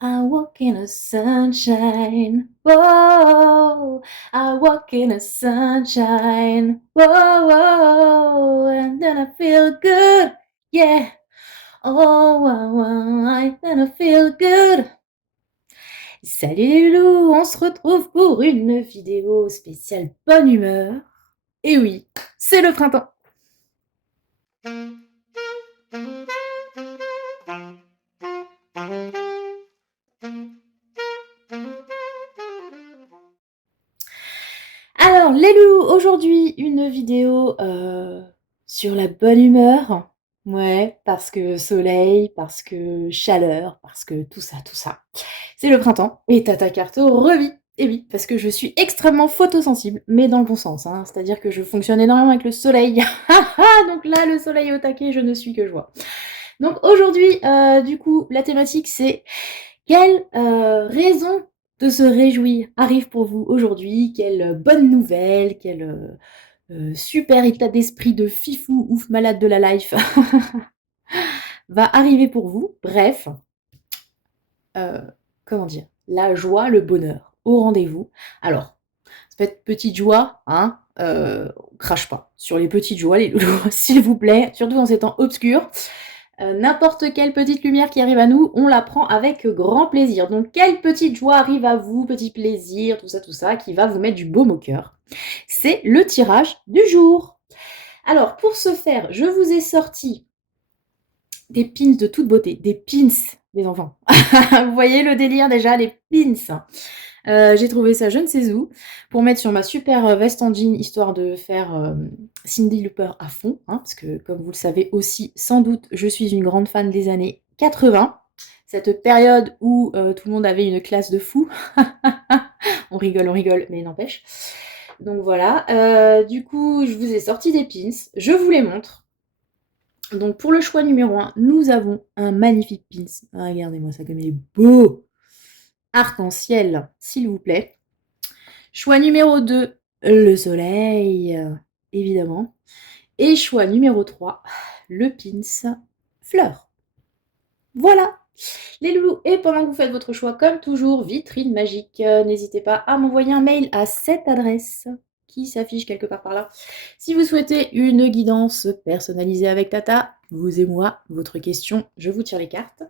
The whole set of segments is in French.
I walk in the sunshine. Whoa, I walk in the sunshine. Whoa, whoa, and then I feel good. Yeah. Oh, wow, wow, then I feel good. Salut les loulous, on se retrouve pour une vidéo spéciale bonne humeur. Et oui, c'est le printemps. Alors, les loulous, aujourd'hui, une vidéo sur la bonne humeur. Ouais, parce que soleil, parce que chaleur, parce que tout ça, tout ça. C'est le printemps et Tata Carto revit. Et oui, parce que je suis extrêmement photosensible, mais dans le bon sens. Hein. C'est-à-dire que je fonctionne énormément avec le soleil. Donc là, le soleil au taquet, je ne suis que joie. Donc aujourd'hui, du coup, la thématique, c'est quelle raison de se réjouir arrive pour vous aujourd'hui? Quelle bonne nouvelle, quel super état d'esprit de fifou ouf malade de la life va arriver pour vous? Bref, euh, comment dire? La joie, le bonheur au rendez-vous. Alors, ça peut être petite joie, hein? On crache pas sur les petites joies, les loulous, s'il vous plaît, surtout dans ces temps obscurs. N'importe quelle petite lumière qui arrive à nous, on la prend avec grand plaisir. Donc, quelle petite joie arrive à vous, petit plaisir, tout ça, qui va vous mettre du baume au cœur? C'est le tirage du jour. Alors, pour ce faire, je vous ai sorti des pins de toute beauté. Des pins, les enfants. Vous voyez le délire déjà, les pins. J'ai trouvé ça je ne sais où, pour mettre sur ma super veste en jean, histoire de faire Cyndi Lauper à fond, hein, parce que comme vous le savez aussi, sans doute, je suis une grande fan des années 80, cette période où tout le monde avait une classe de fou. On rigole, mais n'empêche. Donc voilà, du coup, je vous ai sorti des pins, je vous les montre. Donc pour le choix numéro 1, nous avons un magnifique pins. Ah, regardez-moi ça comme il est beau! Arc-en-ciel, s'il vous plaît. Choix numéro 2, le soleil, évidemment. Et choix numéro 3, le pins fleur. Voilà, les loulous. Et pendant que vous faites votre choix, comme toujours, vitrine magique, n'hésitez pas à m'envoyer un mail à cette adresse qui s'affiche quelque part par là. Si vous souhaitez une guidance personnalisée avec Tata, vous et moi, votre question, je vous tire les cartes.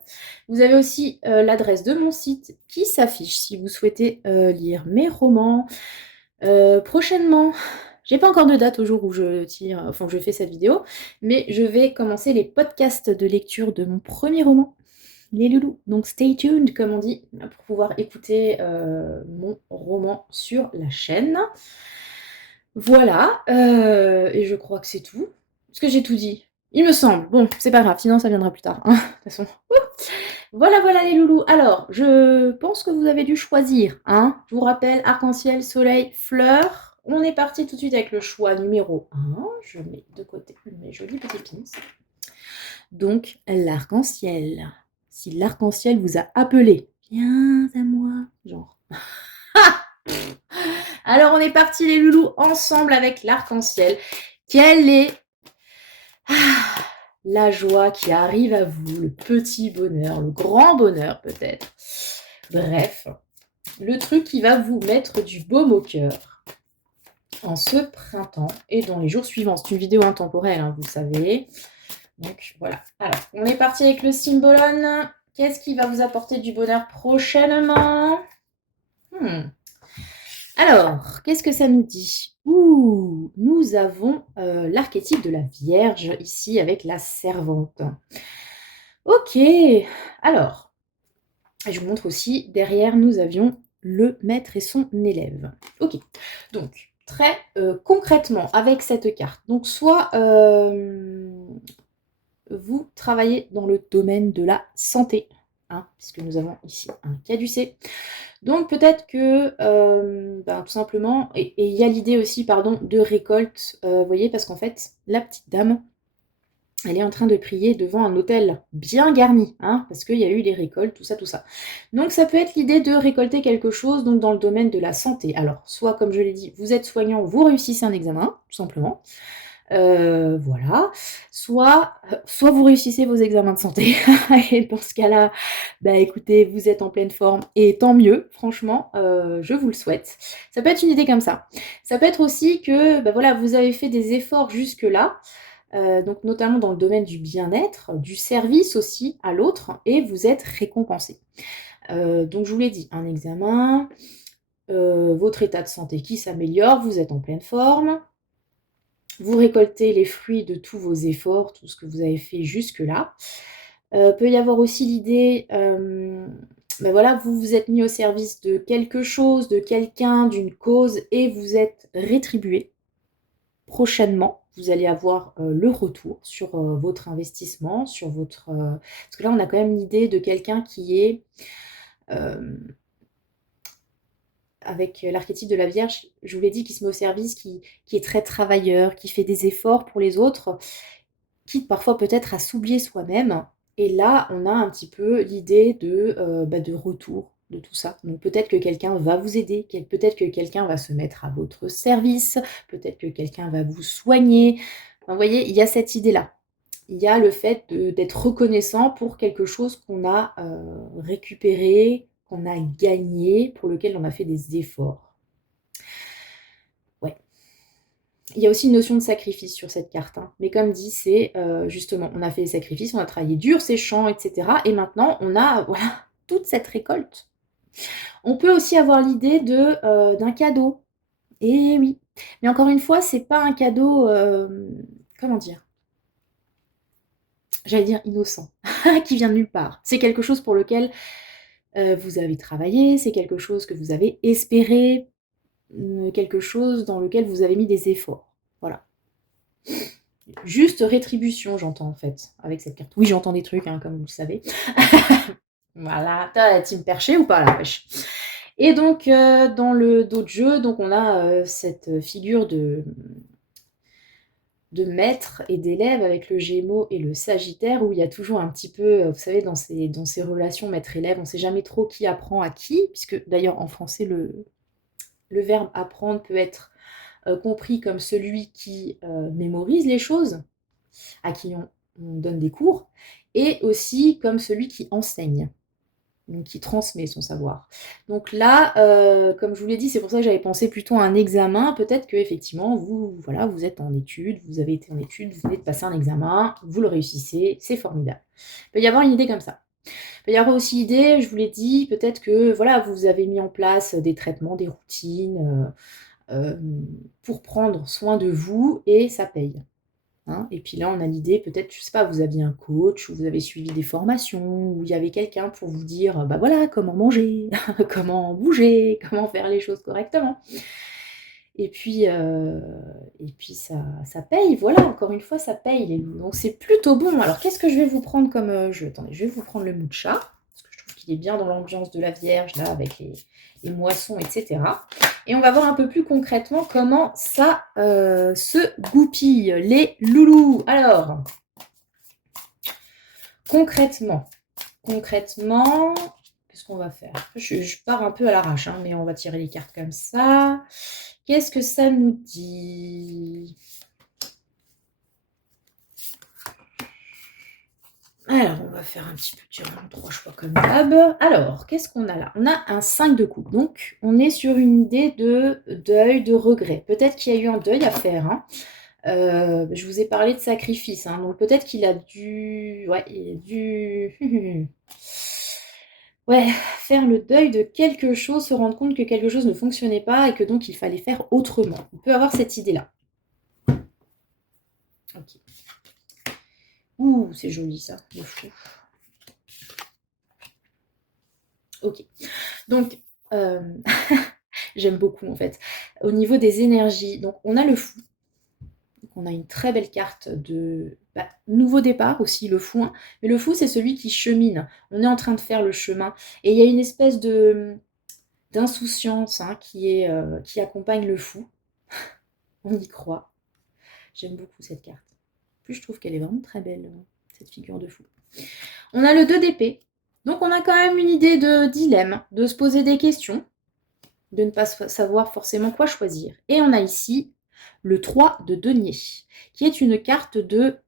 Vous avez aussi l'adresse de mon site qui s'affiche si vous souhaitez lire mes romans. Prochainement, j'ai pas encore de date au jour où je fais cette vidéo, mais je vais commencer les podcasts de lecture de mon premier roman, Les Loulous. Donc stay tuned, comme on dit, pour pouvoir écouter mon roman sur la chaîne. Voilà, et je crois que c'est tout. Est-ce que j'ai tout dit? Il me semble. Bon, c'est pas grave, sinon ça viendra plus tard. Hein, de toute façon. Voilà, voilà les loulous. Alors, je pense que vous avez dû choisir. Hein. Je vous rappelle, arc-en-ciel, soleil, fleurs. On est parti tout de suite avec le choix numéro 1. Je mets de côté mes jolis petits pins. Donc, l'arc-en-ciel. Si l'arc-en-ciel vous a appelé, viens à moi, genre. Alors, on est parti les loulous ensemble avec l'arc-en-ciel. Quelle est la joie qui arrive à vous, le petit bonheur, le grand bonheur peut-être. Bref, le truc qui va vous mettre du baume au cœur en ce printemps et dans les jours suivants. C'est une vidéo intemporelle, hein, vous savez. Donc voilà. Alors, on est parti avec le Symbolon. Qu'est-ce qui va vous apporter du bonheur prochainement? Alors, qu'est-ce que ça nous dit? Ouh, nous avons l'archétype de la Vierge ici avec la servante. Ok, alors, je vous montre aussi, derrière nous avions le maître et son élève. Ok, donc très concrètement avec cette carte, donc soit vous travaillez dans le domaine de la santé, hein, puisque nous avons ici un caducée. Donc peut-être que tout simplement, et il y a l'idée aussi, pardon, de récolte, vous voyez, parce qu'en fait, la petite dame, elle est en train de prier devant un autel bien garni, hein, parce qu'il y a eu les récoltes, tout ça, tout ça. Donc ça peut être l'idée de récolter quelque chose donc dans le domaine de la santé. Alors, soit comme je l'ai dit, vous êtes soignant, vous réussissez un examen, tout simplement. Voilà. Soit vous réussissez vos examens de santé et dans ce cas-là, bah, écoutez, vous êtes en pleine forme et tant mieux, franchement, je vous le souhaite. Ça peut être une idée comme ça. Ça peut être aussi que, bah, voilà, vous avez fait des efforts jusque-là, donc notamment dans le domaine du bien-être, du service aussi à l'autre et vous êtes récompensé. Donc je vous l'ai dit, un examen, votre état de santé qui s'améliore, vous êtes en pleine forme, vous récoltez les fruits de tous vos efforts, tout ce que vous avez fait jusque-là. Peut y avoir aussi l'idée, bah, voilà, vous vous êtes mis au service de quelque chose, de quelqu'un, d'une cause et vous êtes rétribué. Prochainement, vous allez avoir, le retour sur, votre investissement, sur votre, parce que là, on a quand même l'idée de quelqu'un qui est, hem avec l'archétype de la Vierge, je vous l'ai dit, qui se met au service, qui est très travailleur, qui fait des efforts pour les autres, quitte parfois peut-être à s'oublier soi-même. Et là, on a un petit peu l'idée bah, de retour de tout ça. Donc peut-être que quelqu'un va vous aider, peut-être que quelqu'un va se mettre à votre service, peut-être que quelqu'un va vous soigner. Enfin, vous voyez, il y a cette idée-là. Il y a le fait d'être reconnaissant pour quelque chose qu'on a récupéré, qu'on a gagné, pour lequel on a fait des efforts. Ouais. Il y a aussi une notion de sacrifice sur cette carte, hein. Mais comme dit, c'est justement, on a fait des sacrifices, on a travaillé dur ces champs, etc. Et maintenant, on a voilà, toute cette récolte. On peut aussi avoir l'idée d'un cadeau. Et oui. Mais encore une fois, c'est pas un cadeau, comment dire? J'allais dire innocent, qui vient de nulle part. C'est quelque chose pour lequel vous avez travaillé, c'est quelque chose que vous avez espéré, quelque chose dans lequel vous avez mis des efforts. Voilà. Juste rétribution, j'entends en fait, avec cette carte. Oui, j'entends des trucs, hein, comme vous le savez. Voilà, tu as team perché ou pas là, wesh? Et donc, dans le dos de jeu, donc on a, cette figure de maître et d'élève avec le Gémeaux et le Sagittaire, où il y a toujours un petit peu, vous savez, dans ces relations maître-élève, on ne sait jamais trop qui apprend à qui, puisque d'ailleurs en français, le verbe apprendre peut être compris comme celui qui mémorise les choses, à qui on donne des cours, et aussi comme celui qui enseigne, donc qui transmet son savoir. Donc là, comme je vous l'ai dit, c'est pour ça que j'avais pensé plutôt à un examen. Peut-être qu'effectivement, voilà, vous êtes en études, vous avez été en études, vous venez de passer un examen, vous le réussissez, c'est formidable. Il peut y avoir une idée comme ça. Il peut y avoir aussi l'idée, je vous l'ai dit, peut-être que voilà, vous avez mis en place des traitements, des routines, pour prendre soin de vous et ça paye. Hein. Et puis là, on a l'idée, peut-être, je sais pas, vous aviez un coach ou vous avez suivi des formations ou il y avait quelqu'un pour vous dire, bah voilà, comment manger, comment bouger, comment faire les choses correctement. Et puis ça paye, voilà, encore une fois, ça paye les loups. Donc c'est plutôt bon. Alors qu'est-ce que je vais vous prendre comme jeu? Attendez, je vais vous prendre le Mucha, parce que je trouve qu'il est bien dans l'ambiance de la Vierge, là, avec les moissons, etc. Et on va voir un peu plus concrètement comment ça se goupille, les loulous. Alors, concrètement, qu'est-ce qu'on va faire? Je pars un peu à l'arrache, hein, mais on va tirer les cartes comme ça. Qu'est-ce que ça nous dit? Alors, on va faire un petit peu tirer en 3 choix comme d'hab. Alors, qu'est-ce qu'on a là? On a un 5 de coupe. Donc, on est sur une idée de deuil, de regret. Peut-être qu'il y a eu un deuil à faire, hein. Je vous ai parlé de sacrifice, hein, donc peut-être qu'il a dû ouais, il a dû ouais, faire le deuil de quelque chose, se rendre compte que quelque chose ne fonctionnait pas et que donc il fallait faire autrement. On peut avoir cette idée-là. OK. Ouh, c'est joli ça, le fou. OK. Donc, j'aime beaucoup en fait. Au niveau des énergies, donc on a le fou. Donc on a une très belle carte de nouveau départ aussi, le fou, hein. Mais le fou, c'est celui qui chemine. On est en train de faire le chemin. Et il y a une espèce d'insouciance, hein, qui accompagne le fou. On y croit. J'aime beaucoup cette carte. En plus, je trouve qu'elle est vraiment très belle, cette figure de fou. On a le 2 d'épée. Donc on a quand même une idée de dilemme, de se poser des questions, de ne pas savoir forcément quoi choisir. Et on a ici le 3 de denier, qui est une carte de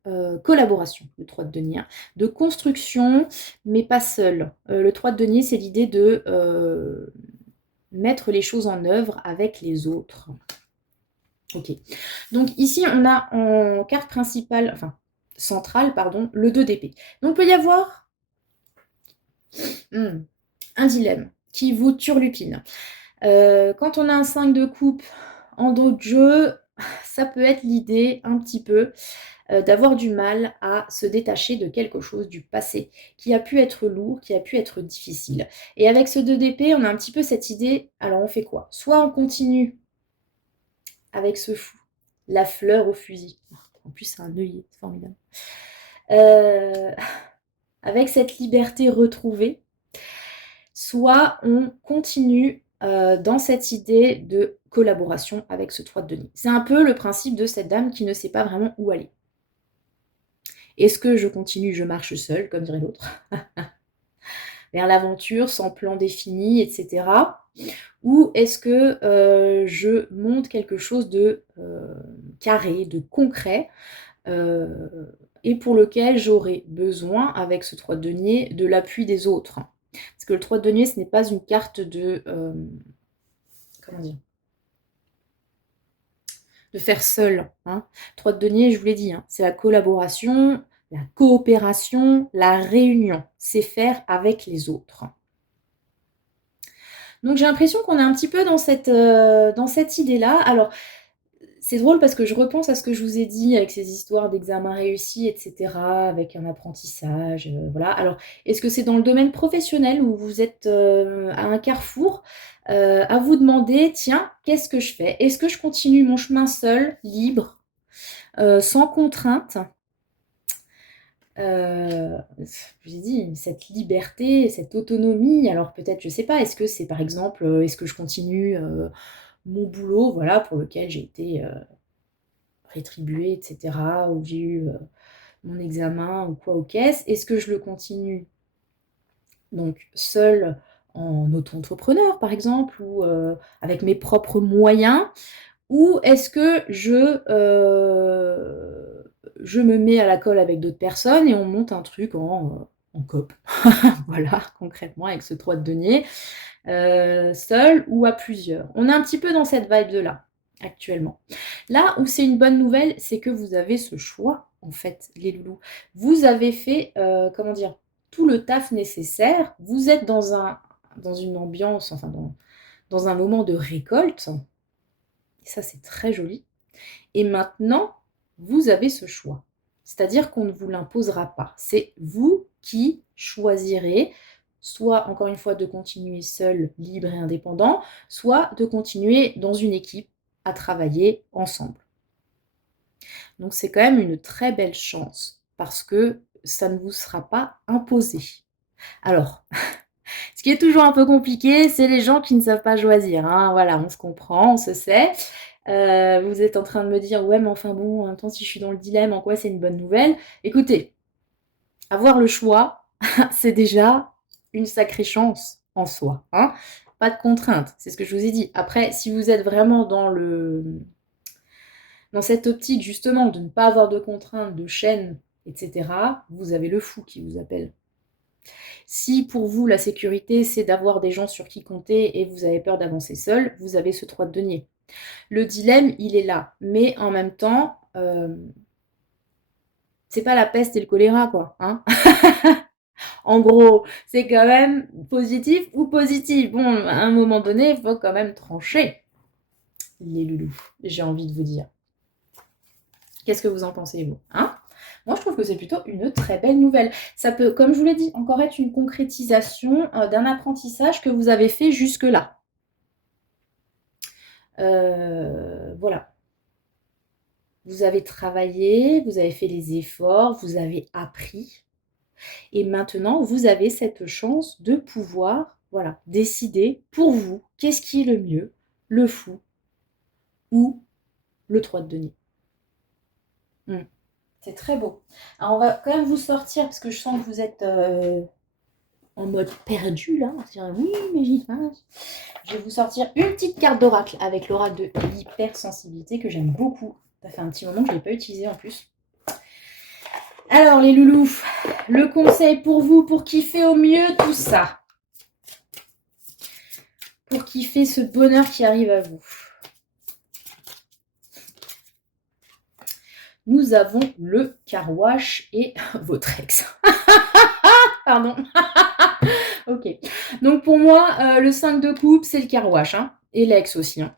collaboration, le 3 de denier, hein, de construction, mais pas seul. Le 3 de denier, c'est l'idée de mettre les choses en œuvre avec les autres. Ok. Donc ici, on a en carte principale, enfin centrale, pardon, le 2 d'épée. Donc il peut y avoir un dilemme qui vous turlupine. Quand on a un 5 de coupe en dos de jeu, ça peut être l'idée un petit peu d'avoir du mal à se détacher de quelque chose du passé qui a pu être lourd, qui a pu être difficile. Et avec ce 2 d'épée, on a un petit peu cette idée, alors on fait quoi? Soit on continue avec ce fou, la fleur au fusil. En plus, c'est un œillet, c'est formidable. Avec cette liberté retrouvée, soit on continue dans cette idée de collaboration avec ce 3 de denier. C'est un peu le principe de cette dame qui ne sait pas vraiment où aller. Est-ce que je continue, je marche seule, comme dirait l'autre, vers l'aventure sans plan défini, etc. Ou est-ce que je monte quelque chose de carré, de concret, et pour lequel j'aurai besoin, avec ce 3 de denier, de l'appui des autres. Parce que le 3 de denier, ce n'est pas une carte de... comment dire, de faire seul. 3 de denier, je vous l'ai dit, c'est la collaboration, la coopération, la réunion. C'est faire avec les autres. Donc j'ai l'impression qu'on est un petit peu dans cette idée-là. Alors, c'est drôle parce que je repense à ce que je vous ai dit avec ces histoires d'examens réussis, etc., avec un apprentissage, voilà. Alors, est-ce que c'est dans le domaine professionnel où vous êtes à un carrefour, à vous demander, tiens, qu'est-ce que je fais? Est-ce que je continue mon chemin seul, libre, sans contrainte? J'ai dit, cette liberté, cette autonomie, alors peut-être, je sais pas, est-ce que c'est par exemple, est-ce que je continue mon boulot, voilà, pour lequel j'ai été rétribuée, etc., où j'ai eu mon examen ou quoi aux caisses, est-ce que je le continue donc seule en auto-entrepreneur par exemple, ou avec mes propres moyens, ou est-ce que je me mets à la colle avec d'autres personnes et on monte un truc en coop, voilà, concrètement, avec ce 3 de denier, seul ou à plusieurs. On est un petit peu dans cette vibe-là, actuellement. Là où c'est une bonne nouvelle, c'est que vous avez ce choix, en fait, les loulous. Vous avez fait, comment dire, tout le taf nécessaire. Vous êtes dans une ambiance, enfin, dans un moment de récolte. Et ça, c'est très joli. Et maintenant, vous avez ce choix. C'est-à-dire qu'on ne vous l'imposera pas. C'est vous qui choisirez, soit, encore une fois, de continuer seul, libre et indépendant, soit de continuer dans une équipe à travailler ensemble. Donc c'est quand même une très belle chance parce que ça ne vous sera pas imposé. Alors, ce qui est toujours un peu compliqué, c'est les gens qui ne savent pas choisir. Voilà, on se comprend, on se sait. Vous êtes en train de me dire, ouais, mais enfin bon, en même temps, si je suis dans le dilemme, en quoi c'est une bonne nouvelle? Écoutez, avoir le choix, c'est déjà une sacrée chance en soi. Pas de contrainte, c'est ce que je vous ai dit. Après, si vous êtes vraiment dans cette optique justement de ne pas avoir de contraintes, de chaînes, etc., vous avez le fou qui vous appelle. Si pour vous, la sécurité, c'est d'avoir des gens sur qui compter et vous avez peur d'avancer seul, vous avez ce 3 de denier. Le dilemme, il est là. Mais en même temps, c'est pas la peste et le choléra, quoi. En gros, c'est quand même positif ou positif. Bon, à un moment donné, il faut quand même trancher, les loulous, j'ai envie de vous dire. Qu'est-ce que vous en pensez, vous? Moi, je trouve que c'est plutôt une très belle nouvelle. Ça peut, comme je vous l'ai dit, encore être une concrétisation d'un apprentissage que vous avez fait jusque-là. Voilà. Vous avez travaillé, vous avez fait les efforts, vous avez appris. Et maintenant, vous avez cette chance de pouvoir, voilà, décider pour vous qu'est-ce qui est le mieux, le fou ou le 3 de denier. C'est très beau. Alors, on va quand même vous sortir parce que je sens que vous êtes en mode perdu, là, oui, mais j'y pense. Je vais vous sortir une petite carte d'oracle avec l'oracle de l'hypersensibilité que j'aime beaucoup. Ça fait un petit moment que je ne l'ai pas utilisé en plus. Alors, les loulous, le conseil pour vous, pour kiffer au mieux tout ça. Pour kiffer ce bonheur qui arrive à vous. Nous avons le carouache et votre ex. Pardon. Ok. Donc pour moi, le 5 de coupe, c'est le carouache. Hein, et l'ex aussi. Hein.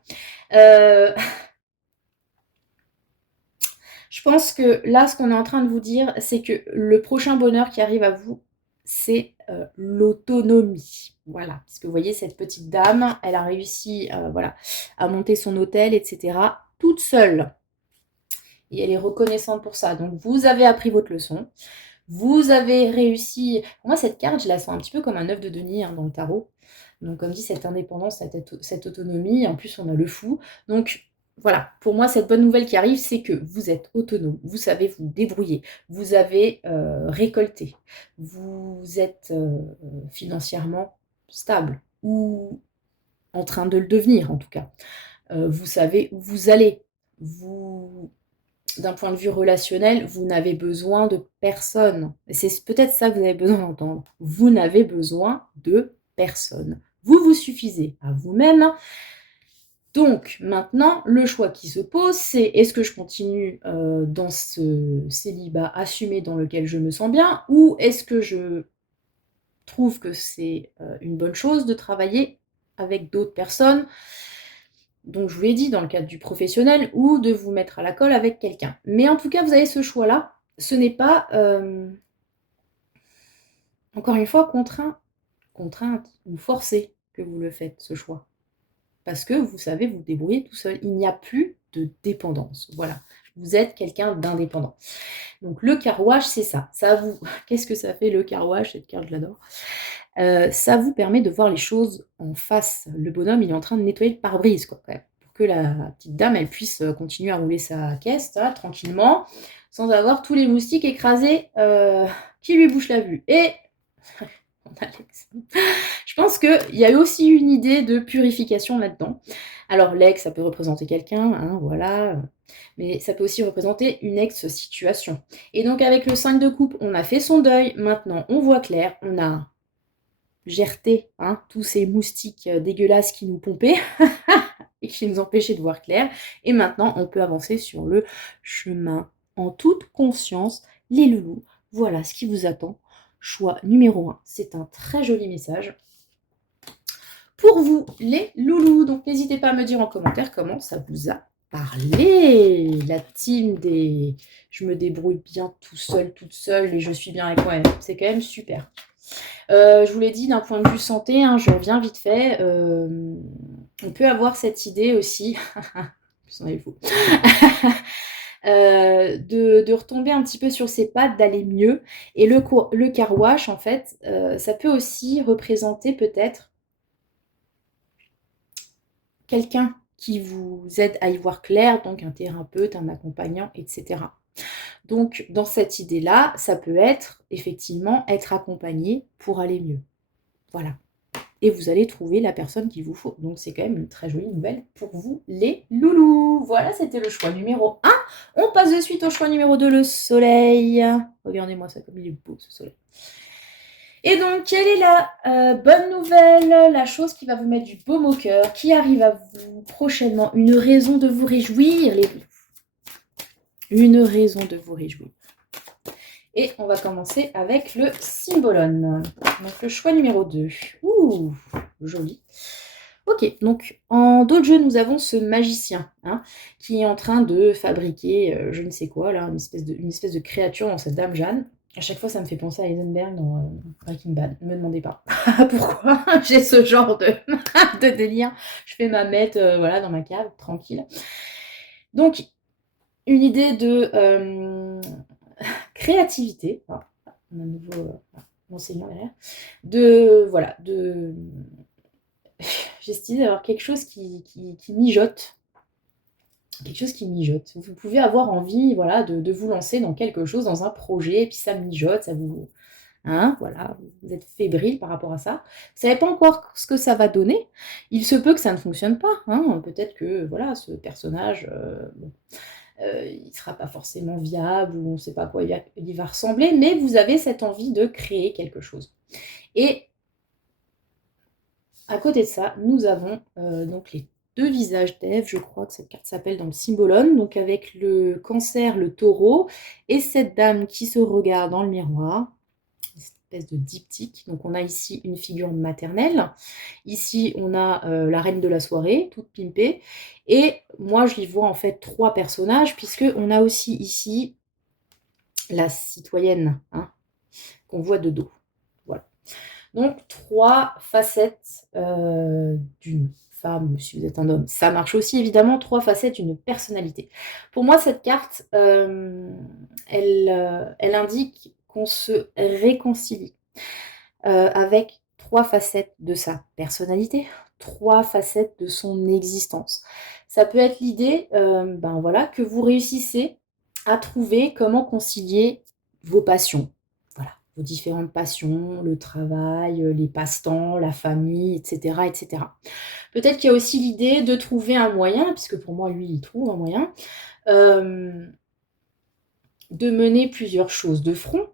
Je pense que là, ce qu'on est en train de vous dire, c'est que le prochain bonheur qui arrive à vous, c'est l'autonomie. Voilà. Parce que vous voyez, cette petite dame, elle a réussi voilà, à monter son hôtel, etc. toute seule. Et elle est reconnaissante pour ça. Donc vous avez appris votre leçon. Vous avez réussi. Pour moi, cette carte, je la sens un petit peu comme un œuf de denier hein, dans le tarot. Donc, comme dit, cette indépendance, cette autonomie. En plus, on a le fou. Donc, voilà. Pour moi, cette bonne nouvelle qui arrive, c'est que vous êtes autonome. Vous savez vous débrouiller. Vous avez récolté. Vous êtes financièrement stable. Ou en train de le devenir, en tout cas. Vous savez où vous allez. Vous d'un point de vue relationnel, vous n'avez besoin de personne. Et c'est peut-être ça que vous avez besoin d'entendre. Vous n'avez besoin de personne. Vous vous suffisez à vous-même. Donc maintenant, le choix qui se pose, c'est est-ce que je continue dans ce célibat assumé dans lequel je me sens bien, ou est-ce que je trouve que c'est une bonne chose de travailler avec d'autres personnes donc je vous l'ai dit, dans le cadre du professionnel, ou de vous mettre à la colle avec quelqu'un. Mais en tout cas, vous avez ce choix-là. Ce n'est pas, encore une fois, contrainte ou forcé que vous le faites, ce choix. Parce que vous savez vous débrouiller tout seul. Il n'y a plus de dépendance. Voilà. Vous êtes quelqu'un d'indépendant. Donc le carouage, c'est ça. Ça vous... Qu'est-ce que ça fait le carouage? Cette carte, je l'adore. Ça vous permet de voir les choses en face. Le bonhomme, il est en train de nettoyer le pare-brise, quoi, quand même, pour que la petite dame, elle puisse continuer à rouler sa caisse, là, tranquillement, sans avoir tous les moustiques écrasés qui lui bouchent la vue. Et je pense qu'il y a aussi une idée de purification là-dedans. Alors, l'ex, ça peut représenter quelqu'un, hein, voilà, mais ça peut aussi représenter une ex-situation. Et donc, avec le 5 de coupe, on a fait son deuil, maintenant on voit clair, on a gerté hein, tous ces moustiques dégueulasses qui nous pompaient et qui nous empêchaient de voir clair. Et maintenant, on peut avancer sur le chemin en toute conscience. Les loulous, voilà ce qui vous attend. Choix numéro 1. C'est un très joli message pour vous, les loulous. Donc, n'hésitez pas à me dire en commentaire comment ça vous a parlé. La team des « je me débrouille bien tout seul, toute seule et je suis bien avec moi-même ». C'est quand même super. Je vous l'ai dit, d'un point de vue santé, hein, je reviens vite fait. On peut avoir cette idée aussi, de retomber un petit peu sur ses pattes, d'aller mieux. Et le carouache, en fait, ça peut aussi représenter peut-être quelqu'un qui vous aide à y voir clair, donc un thérapeute, un accompagnant, etc. Donc, dans cette idée-là, ça peut être effectivement être accompagné pour aller mieux. Voilà. Et vous allez trouver la personne qu'il vous faut. Donc, c'est quand même une très jolie nouvelle pour vous, les loulous. Voilà, c'était le choix numéro 1. On passe de suite au choix numéro 2, le soleil. Regardez-moi ça, comme il est beau, ce soleil. Et donc, quelle est la bonne nouvelle, la chose qui va vous mettre du baume au cœur, qui arrive à vous prochainement, une raison de vous réjouir, les loulous. Une raison de vous réjouir. Et on va commencer avec le Symbolone. Donc le choix numéro 2. Ouh, joli. Ok, donc en d'autres jeux, nous avons ce magicien hein, qui est en train de fabriquer je ne sais quoi, là, une espèce de créature dans cette dame Jeanne. À chaque fois, ça me fait penser à Heisenberg dans Breaking Bad. Ne me demandez pas pourquoi j'ai ce genre de délire. Je fais ma mette voilà, dans ma cave, tranquille. Donc, une idée de créativité. On a un nouveau enseignant derrière. J'estime d'avoir quelque chose qui mijote. Quelque chose qui mijote. Vous pouvez avoir envie voilà, de vous lancer dans quelque chose, dans un projet, et puis ça mijote, ça vous hein, voilà, vous êtes fébrile par rapport à ça. Vous savez pas encore ce que ça va donner. Il se peut que ça ne fonctionne pas, hein. Peut-être que, voilà, ce personnage, bon, il ne sera pas forcément viable ou on ne sait pas à quoi il va ressembler, mais vous avez cette envie de créer quelque chose. Et à côté de ça, nous avons donc les deux visages d'Ève, je crois que cette carte s'appelle dans le Symbolone, donc avec le Cancer, le Taureau, et cette dame qui se regarde dans le miroir, une espèce de diptyque. Donc on a ici une figure maternelle, ici on a la reine de la soirée, toute pimpée, et moi je y vois en fait trois personnages, puisque on a aussi ici la citoyenne, hein, qu'on voit de dos. Voilà. Donc, trois facettes d'une femme, ou si vous êtes un homme, ça marche aussi évidemment, trois facettes d'une personnalité. Pour moi, cette carte, elle indique qu'on se réconcilie avec trois facettes de sa personnalité, trois facettes de son existence. Ça peut être l'idée, ben voilà, que vous réussissez à trouver comment concilier vos passions. Voilà, vos différentes passions, le travail, les passe-temps, la famille, etc., etc. Peut-être qu'il y a aussi l'idée de trouver un moyen, puisque pour moi, lui, il trouve un moyen, euh, de mener plusieurs choses de front,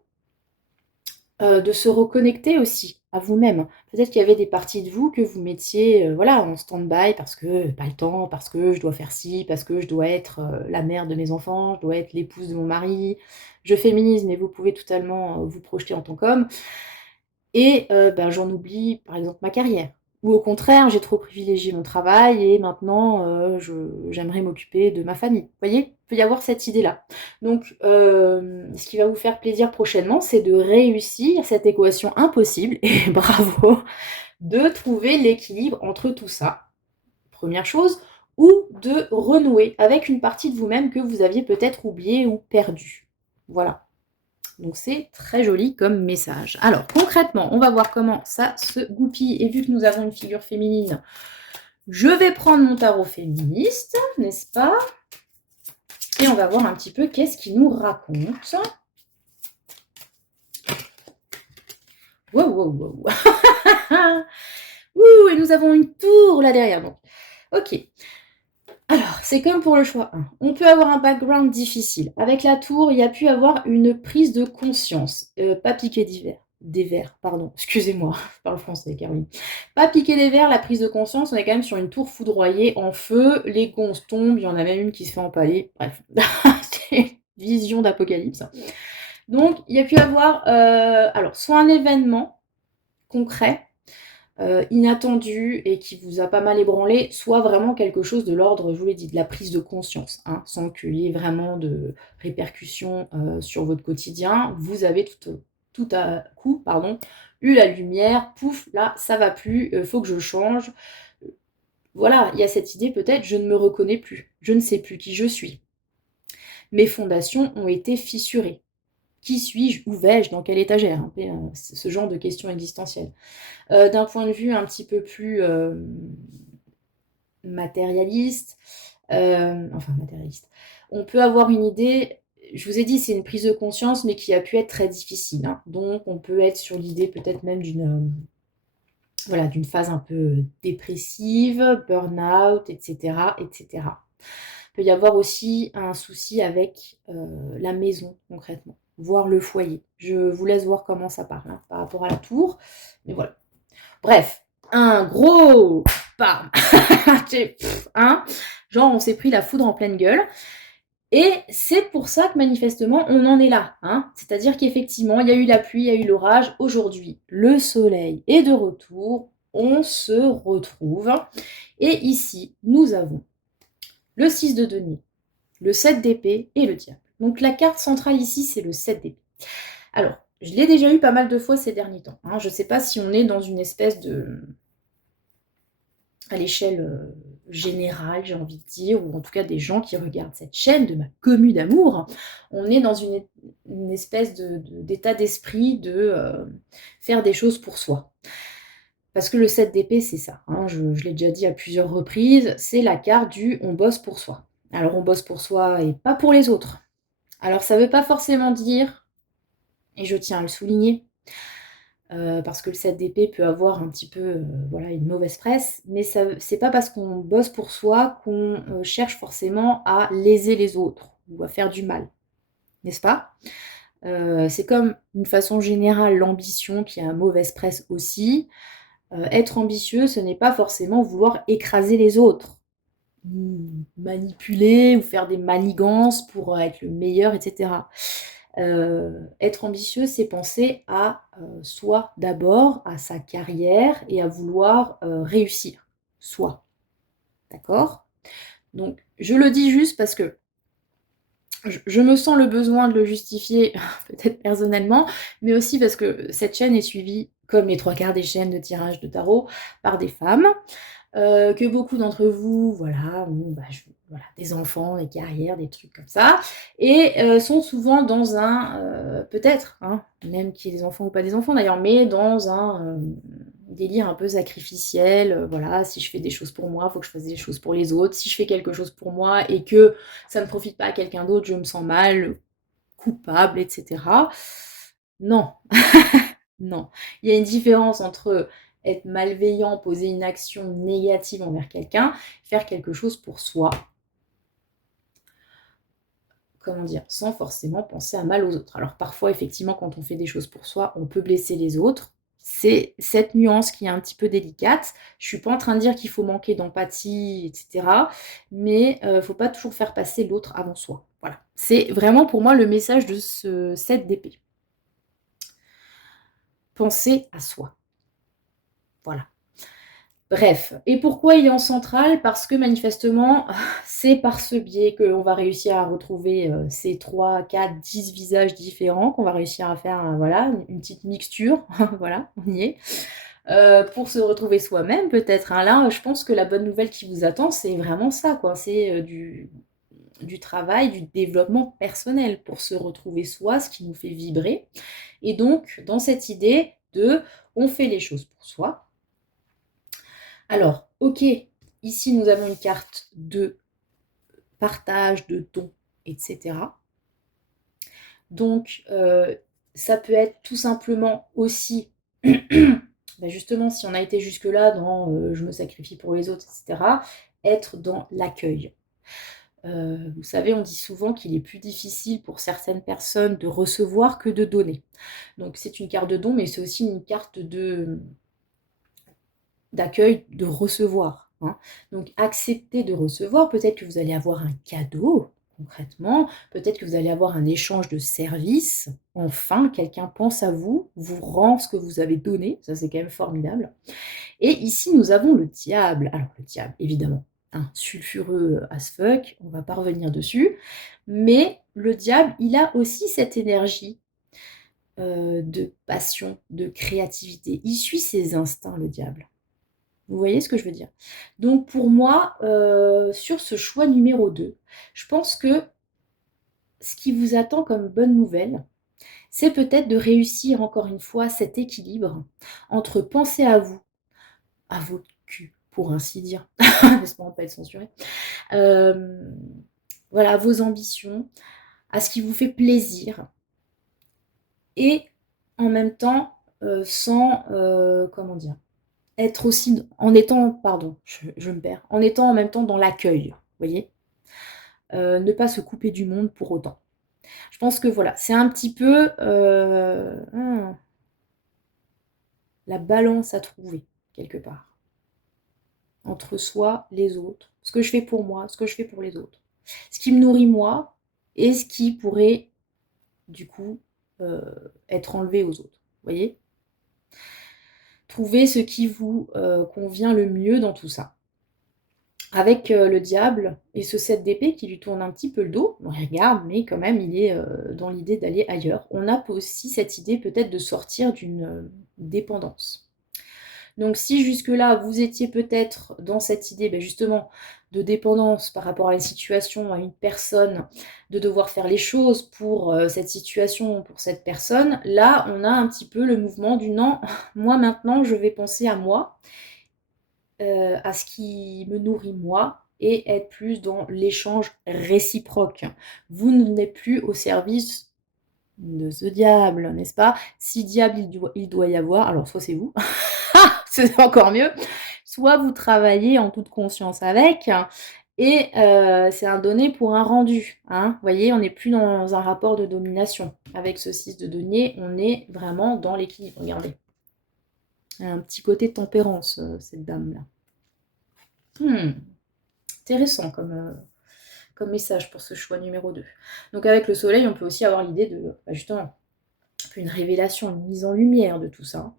de se reconnecter aussi à vous-même. Peut-être qu'il y avait des parties de vous que vous mettiez voilà, en stand-by parce que pas le temps, parce que je dois faire ci, parce que je dois être la mère de mes enfants, je dois être l'épouse de mon mari. Je féminise, mais vous pouvez totalement vous projeter en tant qu'homme. Et ben, j'en oublie, par exemple, ma carrière. Ou au contraire, j'ai trop privilégié mon travail et maintenant, j'aimerais m'occuper de ma famille. Vous voyez? Il peut y avoir cette idée-là. Donc, ce qui va vous faire plaisir prochainement, c'est de réussir cette équation impossible, et bravo, de trouver l'équilibre entre tout ça, première chose, ou de renouer avec une partie de vous-même que vous aviez peut-être oubliée ou perdue. Voilà. Donc c'est très joli comme message. Alors concrètement, on va voir comment ça se goupille. Et vu que nous avons une figure féminine, je vais prendre mon tarot féministe, n'est-ce pas? Et on va voir un petit peu qu'est-ce qu'il nous raconte. Wow, wow, wow. Ouh, et nous avons une tour là derrière. Donc. Ok. Alors, c'est comme pour le choix 1. On peut avoir un background difficile. Avec la tour, il y a pu avoir une prise de conscience. Pas piquer des verres, pardon. Excusez-moi, je parle français, Caroline. Pas piquer des verres, la prise de conscience, on est quand même sur une tour foudroyée en feu. Les gonzes tombent, il y en a même une qui se fait empaler. Bref, c'est une vision d'apocalypse. Donc, il y a pu avoir alors, soit un événement concret, inattendu et qui vous a pas mal ébranlé, soit vraiment quelque chose de l'ordre, je vous l'ai dit, de la prise de conscience, hein, sans qu'il y ait vraiment de répercussions sur votre quotidien. Vous avez tout à coup eu la lumière, pouf, là, ça va plus, faut que je change. Voilà, il y a cette idée peut-être, je ne me reconnais plus, je ne sais plus qui je suis. Mes fondations ont été fissurées. Qui suis-je? Où vais-je? Dans quelle étagère? Ce genre de questions existentielles. D'un point de vue un petit peu plus matérialiste, matérialiste, on peut avoir une idée, je vous ai dit, c'est une prise de conscience, mais qui a pu être très difficile. Hein. Donc, on peut être sur l'idée peut-être même voilà, d'une phase un peu dépressive, burn-out, etc., etc. Il peut y avoir aussi un souci avec la maison, concrètement, voire le foyer. Je vous laisse voir comment ça parle hein, par rapport à la tour. Mais voilà. Bref, un gros bam hein, genre on s'est pris la foudre en pleine gueule. Et c'est pour ça que manifestement on en est là. Hein. C'est-à-dire qu'effectivement, il y a eu la pluie, il y a eu l'orage. Aujourd'hui, le soleil est de retour. On se retrouve. Et ici, nous avons le 6 de denier, le 7 d'épée et le diable. Donc la carte centrale ici, c'est le 7 d'épée. Alors, je l'ai déjà eu pas mal de fois ces derniers temps. Hein. Je ne sais pas si on est dans une espèce de... à l'échelle générale, j'ai envie de dire, ou en tout cas des gens qui regardent cette chaîne, de ma commu d'amour, on est dans une espèce d'état d'esprit de faire des choses pour soi. Parce que le 7 d'épée, c'est ça. Hein, je l'ai déjà dit à plusieurs reprises, c'est la carte du on bosse pour soi. Alors on bosse pour soi et pas pour les autres. Alors ça ne veut pas forcément dire, et je tiens à le souligner, Parce que le 7 d'épée peut avoir un petit peu, voilà, une mauvaise presse, mais ça c'est pas parce qu'on bosse pour soi qu'on, cherche forcément à léser les autres ou à faire du mal, n'est-ce pas? C'est comme d'une façon générale l'ambition qui a mauvaise presse aussi. Être ambitieux, ce n'est pas forcément vouloir écraser les autres, ou manipuler ou faire des manigances pour, être le meilleur et cetera. Être ambitieux, c'est penser à, soi d'abord, à sa carrière et à vouloir, réussir, soi, d'accord? Donc je le dis juste parce que je me sens le besoin de le justifier, peut-être personnellement, mais aussi parce que cette chaîne est suivie, comme les 3/4 des chaînes de tirage de tarot, par des femmes. Que beaucoup d'entre vous, voilà, ont, bah, voilà, des enfants, des carrières, des trucs comme ça, et sont souvent dans un, peut-être, hein, même qu'il y ait des enfants ou pas des enfants d'ailleurs, mais dans un délire un peu sacrificiel, voilà, si je fais des choses pour moi, il faut que je fasse des choses pour les autres. Si je fais quelque chose pour moi et que ça ne profite pas à quelqu'un d'autre, je me sens mal, coupable, etc. Non, non. Il y a une différence entre être malveillant, poser une action négative envers quelqu'un, faire quelque chose pour soi, comment dire, sans forcément penser à mal aux autres. Alors parfois, effectivement, quand on fait des choses pour soi, on peut blesser les autres. C'est cette nuance qui est un petit peu délicate. Je suis pas en train de dire qu'il faut manquer d'empathie, etc. Mais faut pas toujours faire passer l'autre avant soi. Voilà. C'est vraiment pour moi le message de ce set d'épée. Penser à soi. Voilà. Bref, et pourquoi il est en centrale? Parce que manifestement, c'est par ce biais qu'on va réussir à retrouver, ces 3, 4, 10 visages différents, qu'on va réussir à faire, voilà, une petite mixture, voilà, on y est, pour se retrouver soi-même peut-être, hein. Là, je pense que la bonne nouvelle qui vous attend, c'est vraiment ça, quoi. C'est, du travail, du développement personnel pour se retrouver soi, ce qui nous fait vibrer, et donc dans cette idée de: on fait les choses pour soi. Alors, OK, ici nous avons une carte de partage, de dons, et cetera. Donc, ça peut être tout simplement aussi, bah, justement, si on a été jusque-là dans, je me sacrifie pour les autres, et cetera, être dans l'accueil. Vous savez, on dit souvent qu'il est plus difficile pour certaines personnes de recevoir que de donner. Donc c'est une carte de don, mais c'est aussi une carte d'accueil, de recevoir, hein. Donc accepter de recevoir, peut-être que vous allez avoir un cadeau, concrètement, peut-être que vous allez avoir un échange de services. Enfin, quelqu'un pense à vous, vous rend ce que vous avez donné, ça c'est quand même formidable. Et ici, nous avons le diable. Alors le diable, évidemment, hein, sulfureux as fuck, on va pas revenir dessus, mais le diable, il a aussi cette énergie, de passion, de créativité. Il suit ses instincts, le diable. Vous voyez ce que je veux dire? Donc pour moi, sur ce choix numéro 2, je pense que ce qui vous attend comme bonne nouvelle, c'est peut-être de réussir encore une fois cet équilibre entre penser à votre cul, pour ainsi dire, j'espère pas être censurée, hem, voilà, à vos ambitions, à ce qui vous fait plaisir et en même temps, sans, comment dire? Être aussi en étant pardon, je me perds, en étant en même temps dans l'accueil, vous voyez? Ne pas se couper du monde pour autant. Je pense que voilà, c'est un petit peu, la balance à trouver quelque part, entre soi, les autres, ce que je fais pour moi, ce que je fais pour les autres. Ce qui me nourrit moi et ce qui pourrait du coup, être enlevé aux autres, vous voyez? Trouver ce qui vous, convient le mieux dans tout ça. Avec, le diable et ce 7 d'épée qui lui tourne un petit peu le dos. On regarde, mais quand même il est, dans l'idée d'aller ailleurs. On a aussi cette idée peut-être de sortir d'une, dépendance. Donc si jusque-là, vous étiez peut-être dans cette idée, beh, justement de dépendance par rapport à une situation, à une personne, de devoir faire les choses pour, cette situation, pour cette personne, là, on a un petit peu le mouvement du: «Non, moi maintenant je vais penser à moi, à ce qui me nourrit moi et être plus dans l'échange réciproque. Vous n'êtes plus au service de ce diable, n'est-ce pas? Si diable il doit y avoir, alors soit c'est vous, c'est encore mieux, soit vous travaillez en toute conscience avec et c'est un donné pour un rendu, hein. Vous voyez, on n'est plus dans un rapport de domination. Avec ce 6 de denier, on est vraiment dans l'équilibre. Regardez. Elle a un petit côté tempérance, cette dame-là. Intéressant comme message pour ce choix numéro 2. Donc avec le soleil, on peut aussi avoir l'idée de, justement, une révélation, une mise en lumière de tout ça.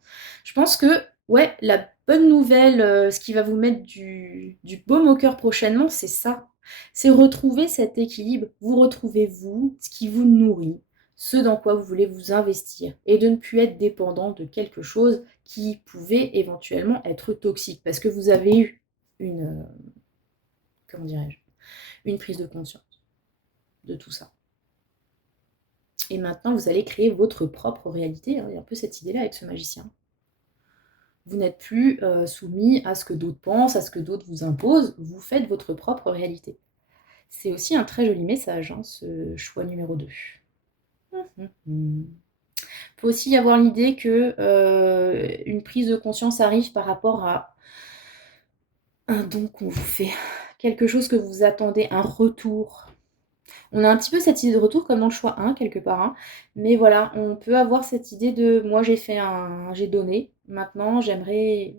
Je pense que, ouais, la bonne nouvelle, ce qui va vous mettre du baume au cœur prochainement, c'est ça. C'est retrouver cet équilibre. Vous retrouvez vous, ce qui vous nourrit, ce dans quoi vous voulez vous investir, et de ne plus être dépendant de quelque chose qui pouvait éventuellement être toxique, parce que vous avez eu une, comment dirais-je, une prise de conscience de tout ça. Et maintenant, vous allez créer votre propre réalité. Il y a un peu cette idée-là avec ce magicien. Vous n'êtes plus soumis à ce que d'autres pensent, à ce que d'autres vous imposent. Vous faites votre propre réalité. C'est aussi un très joli message, hein, ce choix numéro 2. Il peut aussi y avoir l'idée que une prise de conscience arrive par rapport à un don qu'on vous fait. Quelque chose que vous attendez, un retour. On a un petit peu cette idée de retour comme dans le choix 1, quelque part. Hein. Mais voilà, on peut avoir cette idée de moi j'ai donné, maintenant j'aimerais.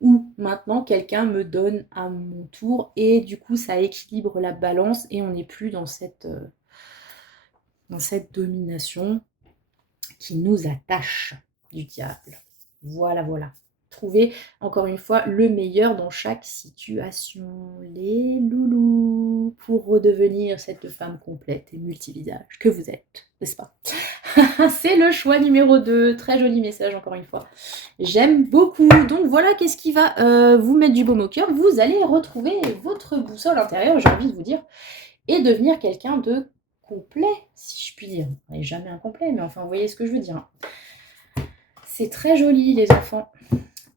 Ou maintenant quelqu'un me donne à mon tour et du coup ça équilibre la balance et on n'est plus dans cette domination qui nous attache du diable. Voilà, voilà. Trouver, encore une fois, le meilleur dans chaque situation. Les loulous, pour redevenir cette femme complète et multivisage que vous êtes, n'est-ce pas? C'est le choix numéro 2. Très joli message, encore une fois. J'aime beaucoup. Donc voilà, qu'est-ce qui va vous mettre du baume au cœur? Vous allez retrouver votre boussole intérieure, j'ai envie de vous dire, et devenir quelqu'un de complet, si je puis dire. On n'est jamais incomplet, mais enfin, vous voyez ce que je veux dire. C'est très joli, les enfants.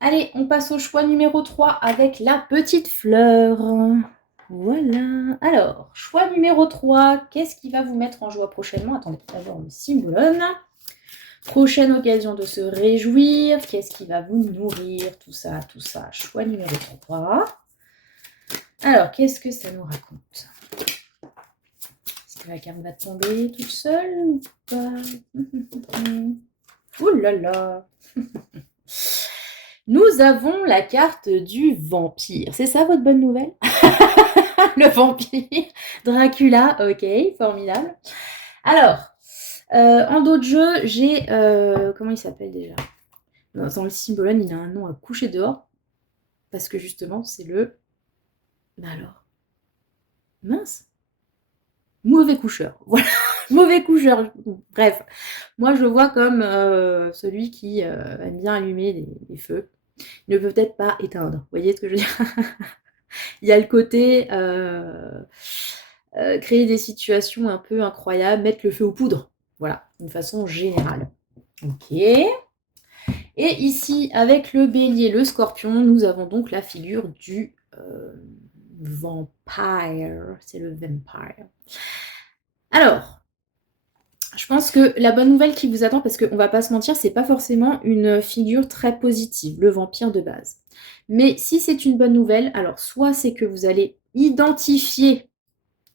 Allez, on passe au choix numéro 3 avec la petite fleur. Voilà. Alors, choix numéro 3, qu'est-ce qui va vous mettre en joie prochainement? Attendez, d'abord le symbolone. Prochaine occasion de se réjouir. Qu'est-ce qui va vous nourrir? Tout ça, tout ça. Choix numéro 3. Alors, qu'est-ce que ça nous raconte? Est-ce que la carte va tomber toute seule ou pas? Ouh là là. Nous avons la carte du vampire. C'est ça votre bonne nouvelle? Le vampire. Dracula, ok, formidable. Alors, en d'autres jeux, j'ai... comment il s'appelle déjà? Dans le Symbolone, il a un nom à coucher dehors. Parce que justement, c'est le... Bah alors... Mince. Mauvais coucheur. Voilà. Mauvais coucheur. Bref. Moi, je le vois comme celui qui aime bien allumer les feux. Il ne peut peut-être pas éteindre. Vous voyez ce que je veux dire? Il y a le côté créer des situations un peu incroyables, mettre le feu aux poudres. Voilà, d'une façon générale. Ok. Et ici, avec le bélier, le scorpion, nous avons donc la figure du vampire. C'est le vampire. Alors, je pense que la bonne nouvelle qui vous attend, parce qu'on va pas se mentir, c'est pas forcément une figure très positive, le vampire de base. Mais si c'est une bonne nouvelle, alors soit c'est que vous allez identifier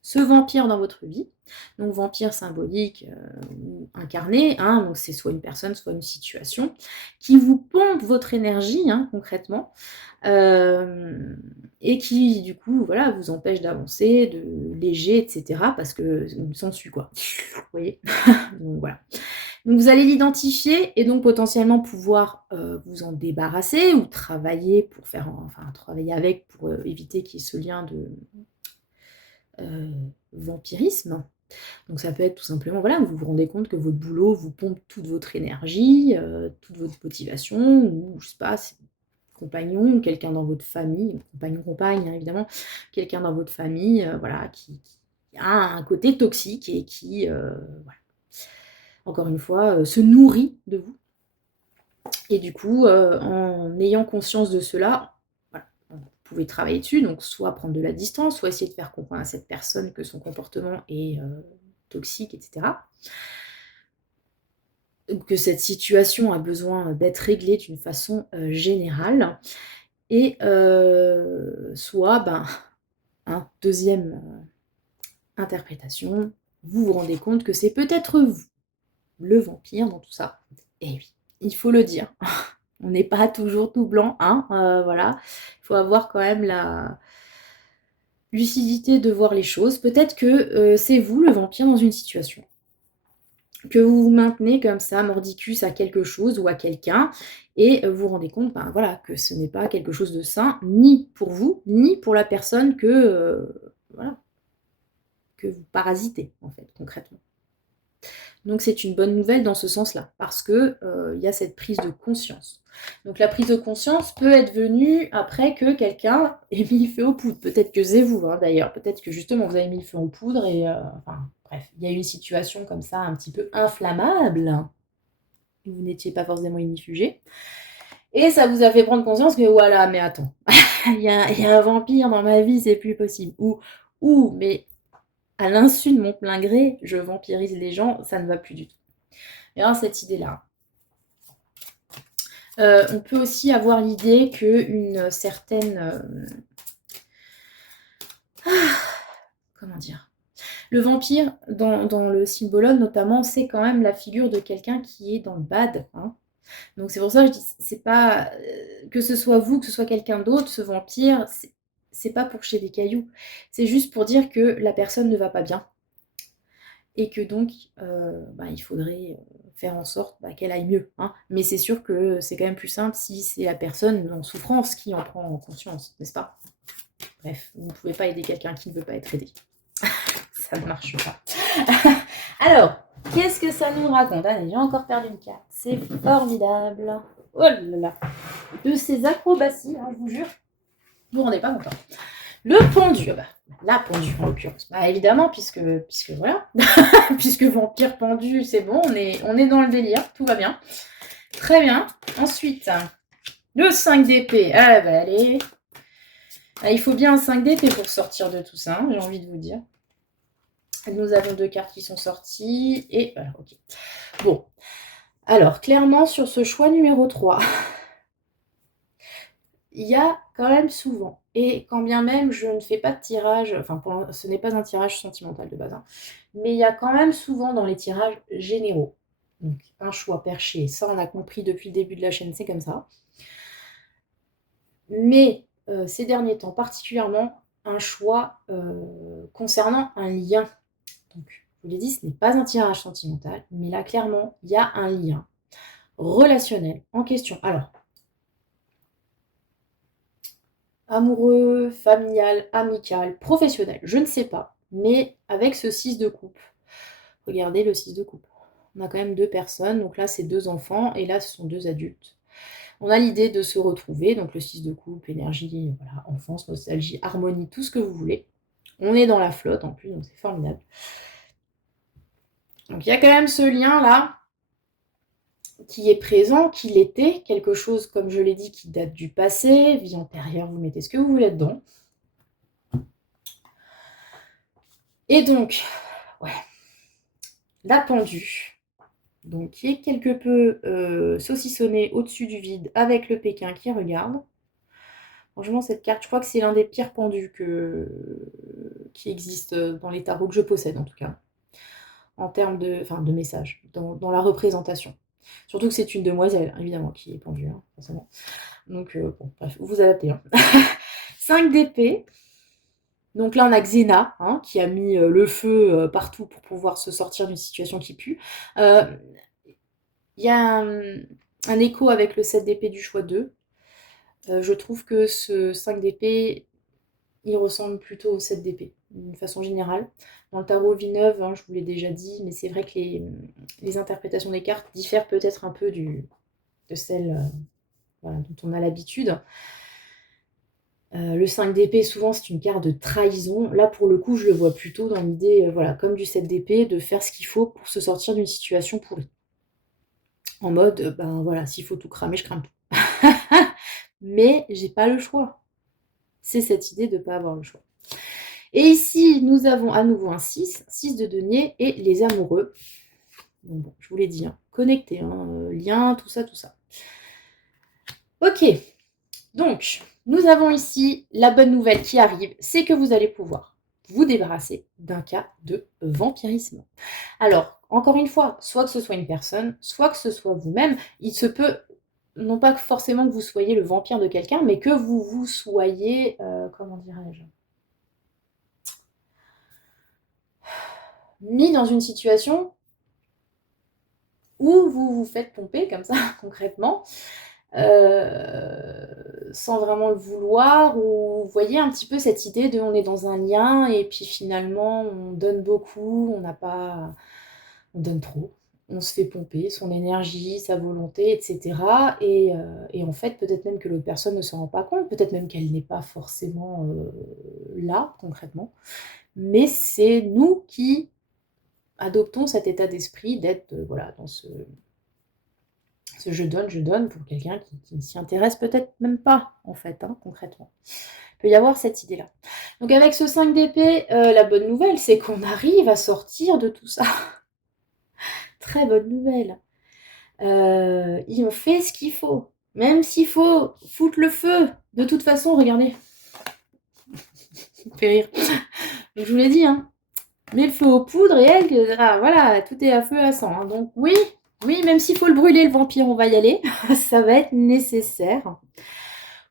ce vampire dans votre vie, donc vampire symbolique ou incarné, hein, donc c'est soit une personne, soit une situation, qui vous pompe votre énergie, hein, concrètement, et qui, du coup, voilà, vous empêche d'avancer, de léger, etc., parce que s'en suit, quoi. Vous voyez? Donc, voilà. Donc, vous allez l'identifier et donc potentiellement pouvoir vous en débarrasser ou travailler pour faire, enfin, travailler avec pour éviter qu'il y ait ce lien de vampirisme. Donc ça peut être tout simplement, voilà, vous vous rendez compte que votre boulot vous pompe toute votre énergie, toute votre motivation, ou je sais pas, c'est compagnon, quelqu'un dans votre famille, compagnon, compagne, hein, évidemment, quelqu'un dans votre famille, voilà, qui a un côté toxique et qui, voilà, encore une fois, se nourrit de vous. Et du coup, en ayant conscience de cela, voilà, vous pouvez travailler dessus, donc soit prendre de la distance, soit essayer de faire comprendre à cette personne que son comportement est toxique, etc. que cette situation a besoin d'être réglée d'une façon générale. Et soit, hein, deuxième interprétation, vous vous rendez compte que c'est peut-être vous, le vampire dans tout ça. Et oui, il faut le dire. On n'est pas toujours tout blanc, hein, voilà. Il faut avoir quand même la lucidité de voir les choses. Peut-être que c'est vous le vampire dans une situation. Que vous vous maintenez comme ça, mordicus à quelque chose ou à quelqu'un, et vous vous rendez compte voilà, que ce n'est pas quelque chose de sain, ni pour vous, ni pour la personne voilà, que vous parasitez, en fait, concrètement. Donc c'est une bonne nouvelle dans ce sens-là, parce que il y a cette prise de conscience. Donc la prise de conscience peut être venue après que quelqu'un ait mis le feu aux poudres. Peut-être que c'est vous, hein, d'ailleurs. Peut-être que justement vous avez mis le feu aux poudres et enfin bref, il y a une situation comme ça un petit peu inflammable. Vous n'étiez pas forcément ignifugé. Et ça vous a fait prendre conscience que voilà, mais attends, il y a un vampire dans ma vie, c'est plus possible. Mais à l'insu de mon plein gré, je vampirise les gens, ça ne va plus du tout. Et alors, cette idée-là. On peut aussi avoir l'idée qu'une certaine... comment dire ? Le vampire, dans le symbolone notamment, c'est quand même la figure de quelqu'un qui est dans le bad. Hein. Donc c'est pour ça que je dis, c'est pas... que ce soit vous, que ce soit quelqu'un d'autre, ce vampire, c'est pas pour jeter des cailloux. C'est juste pour dire que la personne ne va pas bien. Et que donc, il faudrait faire en sorte qu'elle aille mieux. Hein. Mais c'est sûr que c'est quand même plus simple si c'est la personne en souffrance qui en prend conscience, n'est-ce pas ? Bref, vous ne pouvez pas aider quelqu'un qui ne veut pas être aidé. Ça ne marche pas. Alors, qu'est-ce que ça nous raconte ? Allez, j'ai encore perdu une carte. C'est formidable. Oh là là. De ces acrobaties, hein, je vous jure, vous vous rendez pas compte. Le pendu, la pendue en l'occurrence. Évidemment, puisque voilà, puisque vampire pendu, c'est bon, on est dans le délire, tout va bien. Très bien. Ensuite, le 5 d'épée. Allez. Il faut bien un 5 d'épée pour sortir de tout ça, hein, j'ai envie de vous dire. Nous avons 2 cartes qui sont sorties. Et voilà, ok. Bon. Alors, clairement, sur ce choix numéro 3, il y a quand même souvent, et quand bien même je ne fais pas de tirage, enfin ce n'est pas un tirage sentimental de base, hein, mais il y a quand même souvent dans les tirages généraux, donc un choix perché, ça on a compris depuis le début de la chaîne, c'est comme ça. Mais ces derniers temps particulièrement, un choix concernant un lien. Donc je vous l'ai dit, ce n'est pas un tirage sentimental, mais là clairement, il y a un lien relationnel en question. Alors, amoureux, familial, amical, professionnel, je ne sais pas. Mais avec ce 6 de coupe, regardez le 6 de coupe. On a quand même 2 personnes, donc là c'est 2 enfants, et là ce sont 2 adultes. On a l'idée de se retrouver, donc le 6 de coupe, énergie, voilà, enfance, nostalgie, harmonie, tout ce que vous voulez. On est dans la flotte en plus, donc c'est formidable. Donc il y a quand même ce lien là, qui est présent, qui l'était, quelque chose, comme je l'ai dit, qui date du passé, vie antérieure, vous mettez ce que vous voulez dedans. Et donc, ouais, la pendue, donc qui est quelque peu saucissonnée au-dessus du vide avec le Pékin qui regarde. Franchement, cette carte, je crois que c'est l'un des pires pendus qui existent dans les tarots que je possède, en tout cas, en termes de messages, dans la représentation. Surtout que c'est une demoiselle, évidemment, qui est pendue, hein, forcément. Donc, bon, bref, vous adaptez. Hein. 5 d'épée. Donc là, on a Xena, hein, qui a mis le feu partout pour pouvoir se sortir d'une situation qui pue. Il y a un écho avec le 7 d'épée du choix 2. Je trouve que ce 5 d'épée, il ressemble plutôt au 7 d'épée, d'une façon générale. Dans le tarot vie neuve, hein, je vous l'ai déjà dit, mais c'est vrai que les interprétations des cartes diffèrent peut-être un peu de celles voilà, dont on a l'habitude. Le 5 d'épée, souvent, c'est une carte de trahison. Là, pour le coup, je le vois plutôt dans l'idée, voilà, comme du 7 d'épée, de faire ce qu'il faut pour se sortir d'une situation pourrie. En mode, voilà, s'il faut tout cramer, je crame tout. Mais j'ai pas le choix. C'est cette idée de ne pas avoir le choix. Et ici, nous avons à nouveau un 6, 6 de denier, et les amoureux. Donc bon, je vous l'ai dit, hein, connecté, hein, lien, tout ça, tout ça. Ok, donc nous avons ici la bonne nouvelle qui arrive, c'est que vous allez pouvoir vous débarrasser d'un cas de vampirisme. Alors, encore une fois, soit que ce soit une personne, soit que ce soit vous-même, il se peut, non pas forcément que vous soyez le vampire de quelqu'un, mais que vous soyez, comment dirais-je, mis dans une situation où vous vous faites pomper, comme ça, concrètement, sans vraiment le vouloir, ou vous voyez un petit peu cette idée de on est dans un lien, et puis finalement, on donne beaucoup, on n'a pas... on donne trop. On se fait pomper son énergie, sa volonté, etc. Et en fait, peut-être même que l'autre personne ne s'en rend pas compte, peut-être même qu'elle n'est pas forcément là, concrètement. Mais c'est nous qui adoptons cet état d'esprit d'être voilà, dans ce je donne pour quelqu'un qui ne s'y intéresse peut-être même pas, en fait, hein, concrètement. Il peut y avoir cette idée-là. Donc avec ce 5 d'épée, la bonne nouvelle, c'est qu'on arrive à sortir de tout ça. Très bonne nouvelle. Ils ont fait ce qu'il faut. Même s'il faut foutre le feu. De toute façon, regardez. Ça me fait rire. Je vous l'ai dit, hein. Mets le feu aux poudres et elle, ah, voilà, tout est à feu à sang. Hein. Donc oui, même s'il faut le brûler, le vampire, on va y aller. Ça va être nécessaire.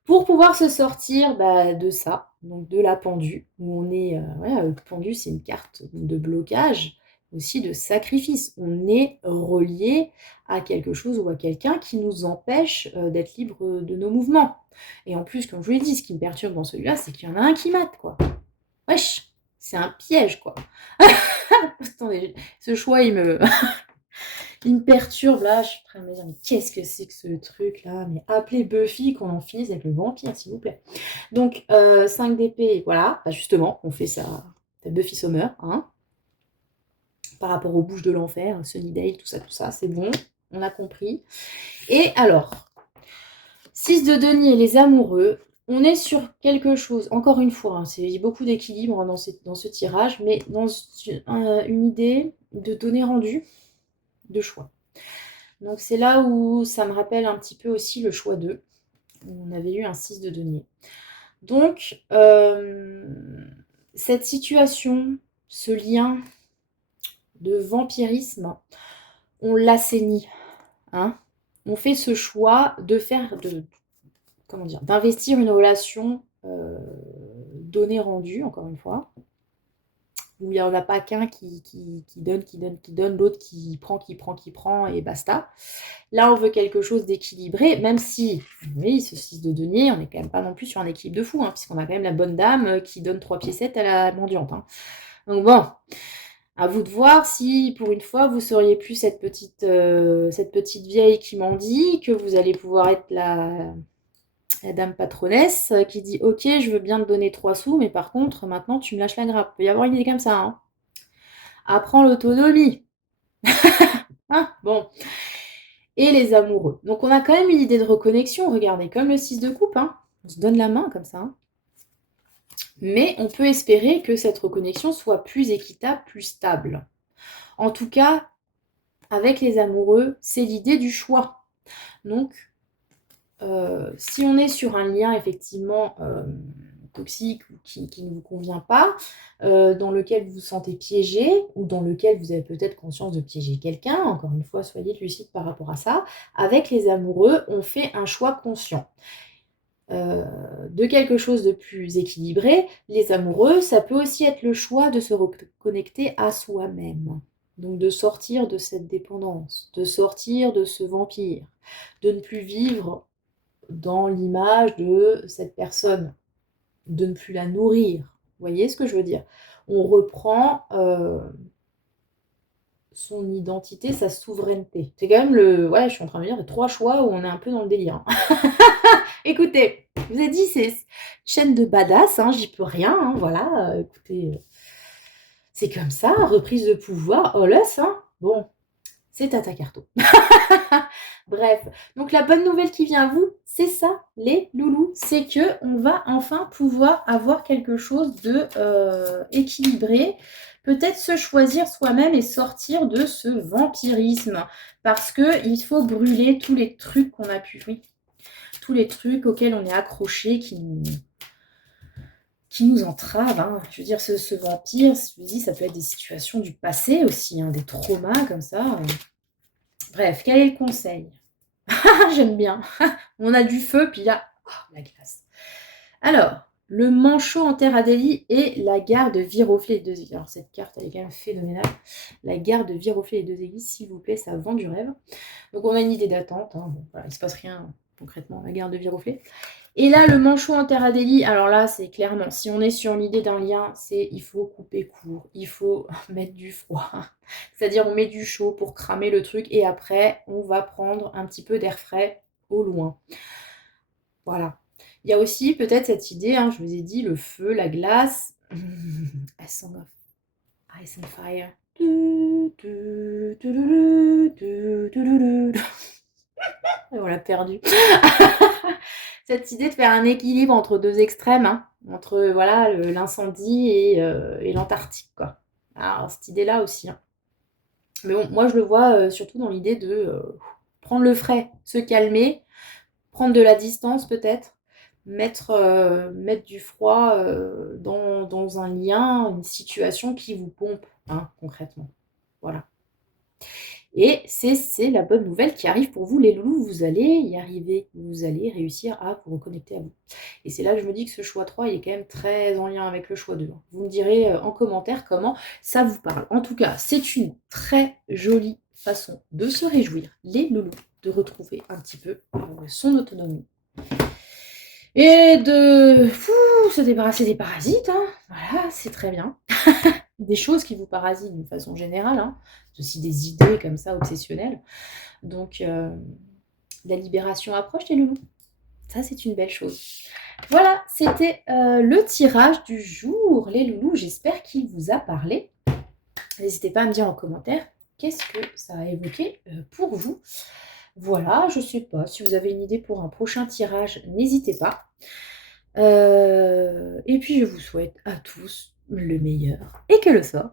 Pour pouvoir se sortir de ça, donc de la pendue, où on est, voilà, le pendu, c'est une carte de blocage, aussi de sacrifice. On est relié à quelque chose ou à quelqu'un qui nous empêche d'être libre de nos mouvements. Et en plus, comme je vous l'ai dit, ce qui me perturbe dans celui-là, c'est qu'il y en a un qui mate, quoi. Wesh, c'est un piège, quoi. Attendez, ce choix, il me perturbe, là, je suis en train de me dire, mais qu'est-ce que c'est que ce truc-là? Mais appelez Buffy qu'on en finisse avec le vampire, s'il vous plaît. Donc, 5 d'épée, voilà, justement, on fait ça, Buffy Summer, hein, par rapport aux bouches de l'enfer, Sunnydale, tout ça, c'est bon, on a compris. Et alors, 6 de denier, les amoureux, on est sur quelque chose, encore une fois, hein, il y a beaucoup d'équilibre dans ce tirage, mais dans une idée de donner rendu, de choix. Donc c'est là où ça me rappelle un petit peu aussi le choix 2. On avait eu un 6 de denier. Donc, cette situation, ce lien de vampirisme, on l'assainit. Hein, on fait ce choix de faire, d'investir une relation donnée-rendue, encore une fois, où il n'y en a pas qu'un qui donne, l'autre qui prend, et basta. Là, on veut quelque chose d'équilibré, même si, oui, ce 6 de denier, on n'est quand même pas non plus sur un équilibre de fou, hein, puisqu'on a quand même la bonne dame qui donne 3 piécettes à la mendiante. Hein. Donc bon, à vous de voir si, pour une fois, vous seriez plus cette petite vieille qui mendie, que vous allez pouvoir être la dame patronnesse qui dit « Ok, je veux bien te donner 3 sous, mais par contre, maintenant, tu me lâches la grappe. » Il peut y avoir une idée comme ça. Hein. Apprends l'autonomie. Hein, bon. Et les amoureux. Donc, on a quand même une idée de reconnexion. Regardez, comme le 6 de coupe. Hein. On se donne la main comme ça. Hein. Mais on peut espérer que cette reconnexion soit plus équitable, plus stable. En tout cas, avec les amoureux, c'est l'idée du choix. Donc, si on est sur un lien effectivement toxique ou qui ne vous convient pas, dans lequel vous vous sentez piégé ou dans lequel vous avez peut-être conscience de piéger quelqu'un, encore une fois, soyez lucide par rapport à ça, avec les amoureux, on fait un choix conscient. De quelque chose de plus équilibré, les amoureux, ça peut aussi être le choix de se reconnecter à soi-même. Donc de sortir de cette dépendance, de sortir de ce vampire, de ne plus vivre dans l'image de cette personne, de ne plus la nourrir. Vous voyez ce que je veux dire? On reprend son identité, sa souveraineté. C'est quand même ouais, je suis en train de dire 3 choix où on est un peu dans le délire. Écoutez, je vous ai dit, c'est chaîne de badass, hein, j'y peux rien, hein, voilà, écoutez, c'est comme ça, reprise de pouvoir, Olus, hein, bon, c'est Tata Carto. Bref, donc la bonne nouvelle qui vient à vous, c'est ça, les loulous, c'est que on va enfin pouvoir avoir quelque chose de équilibré, peut-être se choisir soi-même et sortir de ce vampirisme. Parce qu'il faut brûler tous les trucs qu'on a pu, oui, tous les trucs auxquels on est accroché, qui nous entravent. Hein. Je veux dire, ce vampire, je vous dis, ça peut être des situations du passé aussi, hein, des traumas comme ça. Bref, quel est le conseil? J'aime bien. On a du feu, puis là, la glace. Alors, le manchot en terre Adélie et la gare de Viroflay et deux églises. Alors, cette carte, elle est quand même phénoménale. La gare de Viroflay et deux églises, s'il vous plaît, ça vend du rêve. Donc, on a une idée d'attente. Hein. Bon, voilà, il ne se passe rien concrètement à la gare de Viroflay. Et là, le manchot en terre Adélie, alors là, c'est clairement, si on est sur l'idée d'un lien, c'est il faut couper court, il faut mettre du froid. C'est-à-dire, on met du chaud pour cramer le truc et après, on va prendre un petit peu d'air frais au loin. Voilà. Il y a aussi peut-être cette idée, hein, je vous ai dit, le feu, la glace. A Song of Ice and Fire. Et on l'a perdu. Cette idée de faire un équilibre entre deux extrêmes, hein, entre voilà l'incendie et l'Antarctique, quoi. Alors, cette idée-là aussi. Hein. Mais bon, moi, je le vois surtout dans l'idée de prendre le frais, se calmer, prendre de la distance peut-être, mettre du froid dans un lien, une situation qui vous pompe, hein, concrètement. Voilà. Et c'est la bonne nouvelle qui arrive pour vous, les loulous. Vous allez y arriver. Vous allez réussir à vous reconnecter à vous. Et c'est là que je me dis que ce choix 3, il est quand même très en lien avec le choix 2. Vous me direz en commentaire comment ça vous parle. En tout cas, c'est une très jolie façon de se réjouir, les loulous, de retrouver un petit peu son autonomie. Et de se débarrasser des parasites. Hein. Voilà, c'est très bien. Des choses qui vous parasitent d'une façon générale, hein. Aussi des idées comme ça obsessionnelles. Donc, la libération approche, les loulous. Ça, c'est une belle chose. Voilà, c'était le tirage du jour, les loulous. J'espère qu'il vous a parlé. N'hésitez pas à me dire en commentaire qu'est-ce que ça a évoqué pour vous. Voilà, je ne sais pas. Si vous avez une idée pour un prochain tirage, n'hésitez pas. Et puis, je vous souhaite à tous le meilleur et que le sort